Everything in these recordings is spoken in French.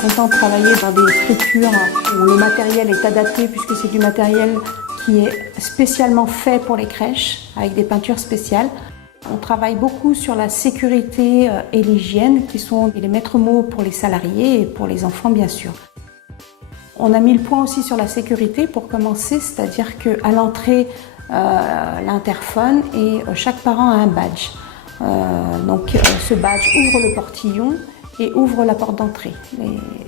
content de travailler dans des structures où le matériel est adapté puisque c'est du matériel qui est spécialement fait pour les crèches avec des peintures spéciales. On travaille beaucoup sur la sécurité et l'hygiène qui sont les maîtres mots pour les salariés et pour les enfants bien sûr. On a mis le point aussi sur la sécurité pour commencer, c'est-à-dire qu'à l'entrée, l'interphone et chaque parent a un badge. Ce badge ouvre le portillon et ouvre la porte d'entrée.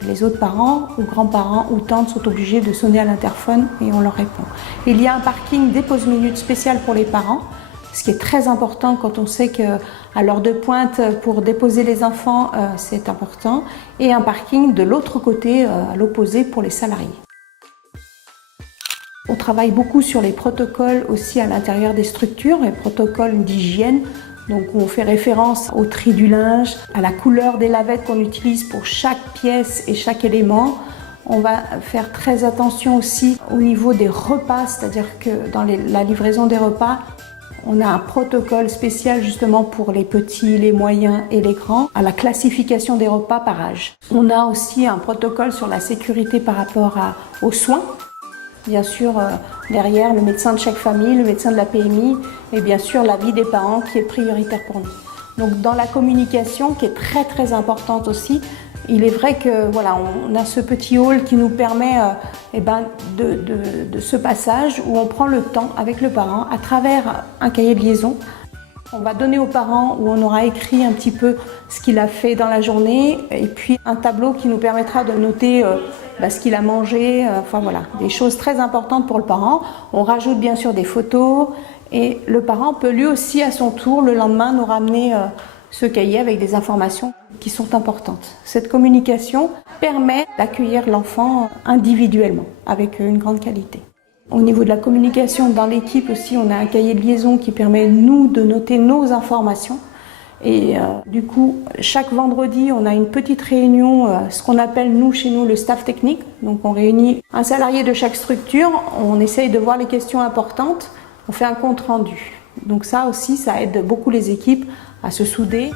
Les autres parents ou grands-parents ou tantes sont obligés de sonner à l'interphone et on leur répond. Il y a un parking dépose minutes spécial pour les parents, ce qui est très important quand on sait qu'à l'heure de pointe pour déposer les enfants c'est important, et un parking de l'autre côté, à l'opposé pour les salariés. On travaille beaucoup sur les protocoles aussi à l'intérieur des structures, les protocoles d'hygiène. Donc on fait référence au tri du linge, à la couleur des lavettes qu'on utilise pour chaque pièce et chaque élément. On va faire très attention aussi au niveau des repas, c'est-à-dire que dans la livraison des repas, on a un protocole spécial justement pour les petits, les moyens et les grands, à la classification des repas par âge. On a aussi un protocole sur la sécurité par rapport aux soins. Bien sûr, derrière, le médecin de chaque famille, le médecin de la PMI et bien sûr l'avis des parents qui est prioritaire pour nous. Donc dans la communication qui est très très importante aussi, il est vrai que voilà, on a ce petit hall qui nous permet de ce passage où on prend le temps avec le parent à travers un cahier de liaison. On va donner aux parents où on aura écrit un petit peu ce qu'il a fait dans la journée et puis un tableau qui nous permettra de noter ce qu'il a mangé, enfin voilà, des choses très importantes pour le parent. On rajoute bien sûr des photos et le parent peut lui aussi à son tour le lendemain nous ramener ce cahier avec des informations qui sont importantes. Cette communication permet d'accueillir l'enfant individuellement avec une grande qualité. Au niveau de la communication dans l'équipe aussi, on a un cahier de liaison qui permet nous de noter nos informations. Et du coup, chaque vendredi, on a une petite réunion, ce qu'on appelle nous, chez nous, le staff technique. Donc on réunit un salarié de chaque structure, on essaye de voir les questions importantes, on fait un compte rendu. Donc ça aussi, ça aide beaucoup les équipes à se souder.